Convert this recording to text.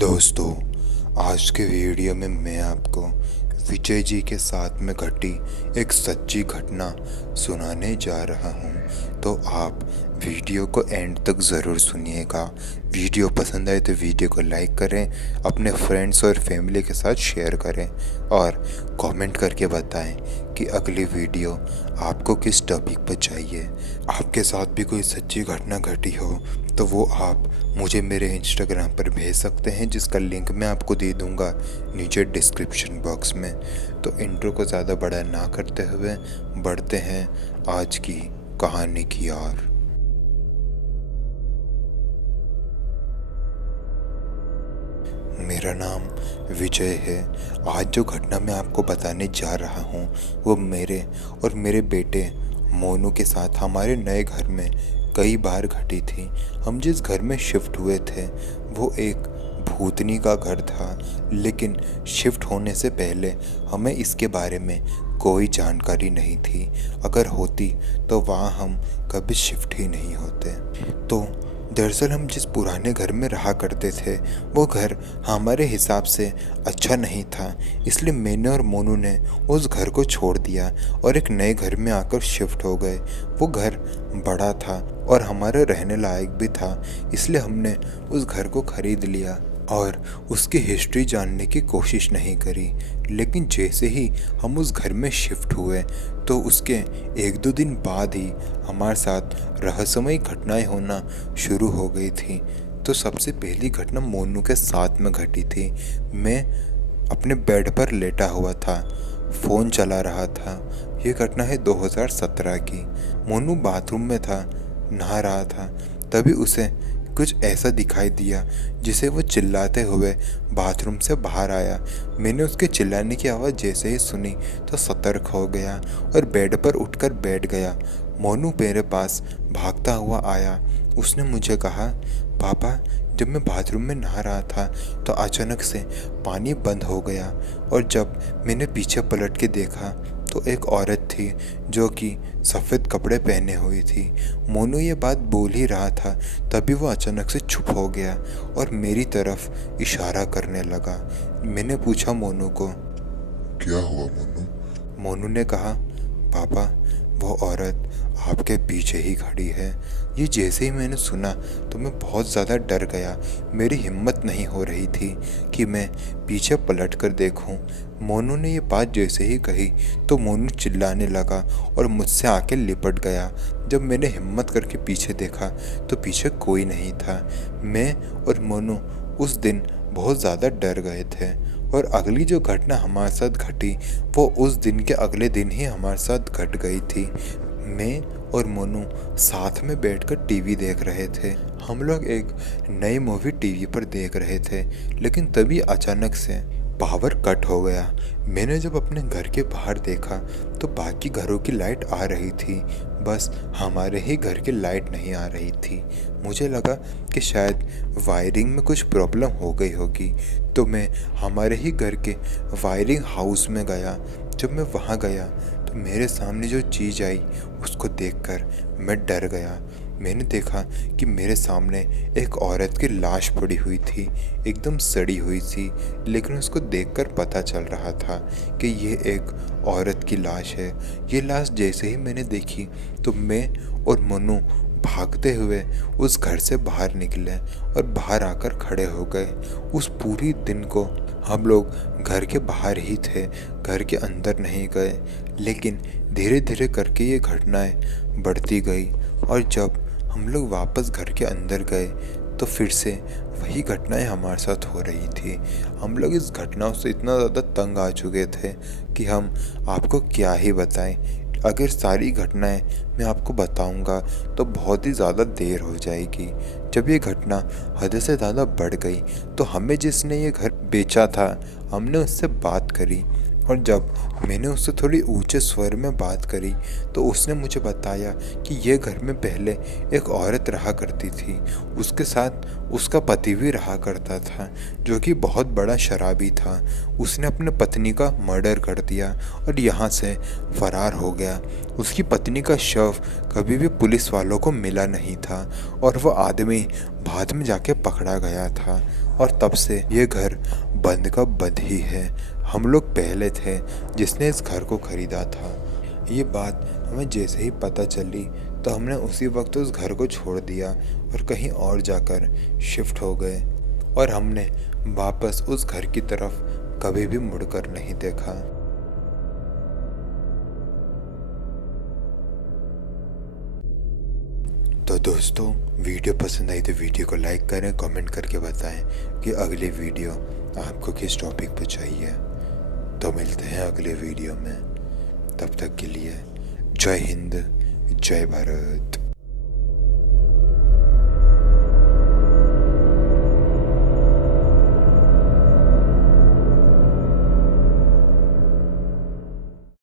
दोस्तों, आज के वीडियो में मैं आपको विजय जी के साथ में घटी एक सच्ची घटना सुनाने जा रहा हूं। तो आप वीडियो को एंड तक ज़रूर सुनिएगा। वीडियो पसंद आए तो वीडियो को लाइक करें, अपने फ्रेंड्स और फैमिली के साथ शेयर करें और कमेंट करके बताएं कि अगली वीडियो आपको किस टॉपिक पर चाहिए। आपके साथ भी कोई सच्ची घटना घटी हो तो वो आप मुझे मेरे इंस्टाग्राम पर भेज सकते हैं, जिसका लिंक मैं आपको दे दूंगा नीचे डिस्क्रिप्शन बॉक्स में। तो इंट्रो को ज़्यादा बड़ा ना करते हुए बढ़ते हैं आज की कहानी की ओर। मेरा नाम विजय है। आज जो घटना मैं आपको बताने जा रहा हूँ वो मेरे और मेरे बेटे मोनू के साथ हमारे नए घर में कई बार घटी थी। हम जिस घर में शिफ्ट हुए थे वो एक भूतनी का घर था, लेकिन शिफ्ट होने से पहले हमें इसके बारे में कोई जानकारी नहीं थी। अगर होती तो वहाँ हम कभी शिफ्ट ही नहीं होते। तो दरअसल हम जिस पुराने घर में रहा करते थे वो घर हमारे हिसाब से अच्छा नहीं था, इसलिए मैंने और मोनू ने उस घर को छोड़ दिया और एक नए घर में आकर शिफ्ट हो गए। वो घर बड़ा था और हमारे रहने लायक भी था, इसलिए हमने उस घर को खरीद लिया और उसकी हिस्ट्री जानने की कोशिश नहीं करी। लेकिन जैसे ही हम उस घर में शिफ्ट हुए तो उसके एक दो दिन बाद ही हमारे साथ रहस्यमयी घटनाएं होना शुरू हो गई थी। तो सबसे पहली घटना मोनू के साथ में घटी थी। मैं अपने बेड पर लेटा हुआ था, फ़ोन चला रहा था। ये घटना है 2017 की। मोनू बाथरूम में था, नहा रहा था। तभी उसे कुछ ऐसा दिखाई दिया जिसे वो चिल्लाते हुए बाथरूम से बाहर आया। मैंने उसके चिल्लाने की आवाज़ जैसे ही सुनी तो सतर्क हो गया और बेड पर उठकर बैठ गया। मोनू मेरे पास भागता हुआ आया। उसने मुझे कहा, पापा, जब मैं बाथरूम में नहा रहा था तो अचानक से पानी बंद हो गया और जब मैंने पीछे पलट के देखा तो एक औरत थी जो कि सफ़ेद कपड़े पहने हुई थी। मोनू ये बात बोल ही रहा था तभी वो अचानक से चुप हो गया और मेरी तरफ इशारा करने लगा। मैंने पूछा मोनू को, क्या हुआ मोनू? मोनू ने कहा, पापा, वो औरत आपके पीछे ही खड़ी है। ये जैसे ही मैंने सुना तो मैं बहुत ज़्यादा डर गया। मेरी हिम्मत नहीं हो रही थी कि मैं पीछे पलट कर देखूं। मोनू ने ये बात जैसे ही कही तो मोनू चिल्लाने लगा और मुझसे आके लिपट गया। जब मैंने हिम्मत करके पीछे देखा तो पीछे कोई नहीं था। मैं और मोनू उस दिन बहुत ज़्यादा डर गए थे और अगली जो घटना हमारे साथ घटी वो उस दिन के अगले दिन ही हमारे साथ घट गई थी। मैं और मोनू साथ में बैठकर टीवी देख रहे थे। हम लोग एक नई मूवी टीवी पर देख रहे थे, लेकिन तभी अचानक से पावर कट हो गया। मैंने जब अपने घर के बाहर देखा तो बाकी घरों की लाइट आ रही थी, बस हमारे ही घर की लाइट नहीं आ रही थी। मुझे लगा कि शायद वायरिंग में कुछ प्रॉब्लम हो गई होगी, तो मैं हमारे ही घर के वायरिंग हाउस में गया। जब मैं वहाँ गया तो मेरे सामने जो चीज़ आई उसको देखकर मैं डर गया। मैंने देखा कि मेरे सामने एक औरत की लाश पड़ी हुई थी, एकदम सड़ी हुई थी, लेकिन उसको देखकर पता चल रहा था कि ये एक औरत की लाश है। ये लाश जैसे ही मैंने देखी तो मैं और मोनू भागते हुए उस घर से बाहर निकले और बाहर आकर खड़े हो गए। उस पूरी दिन को हम लोग घर के बाहर ही थे, घर के अंदर नहीं गए। लेकिन धीरे धीरे करके ये घटनाएं बढ़ती गई और जब हम लोग वापस घर के अंदर गए तो फिर से वही घटनाएं हमारे साथ हो रही थी। हम लोग इस घटनाओं से इतना ज़्यादा तंग आ चुके थे कि हम आपको क्या ही बताएं। अगर सारी घटनाएं मैं आपको बताऊंगा तो बहुत ही ज़्यादा देर हो जाएगी। जब ये घटना हद से ज़्यादा बढ़ गई तो हमें जिसने ये घर बेचा था हमने उससे बात करी और जब मैंने उससे थोड़ी ऊंचे स्वर में बात करी तो उसने मुझे बताया कि ये घर में पहले एक औरत रहा करती थी, उसके साथ उसका पति भी रहा करता था जो कि बहुत बड़ा शराबी था। उसने अपने पत्नी का मर्डर कर दिया और यहाँ से फरार हो गया। उसकी पत्नी का शव कभी भी पुलिस वालों को मिला नहीं था और वह आदमी बाद में जाके पकड़ा गया था और तब से ये घर बंद का बंद ही है। हम लोग पहले थे जिसने इस घर को खरीदा था। ये बात हमें जैसे ही पता चली तो हमने उसी वक्त उस घर को छोड़ दिया और कहीं और जाकर शिफ्ट हो गए, और हमने वापस उस घर की तरफ कभी भी मुड़कर नहीं देखा। तो दोस्तों, वीडियो पसंद आई तो वीडियो को लाइक करें, कमेंट करके बताएं कि अगली वीडियो आपको किस टॉपिक पर चाहिए। तो मिलते हैं अगले वीडियो में, तब तक के लिए जय हिंद, जय भारत।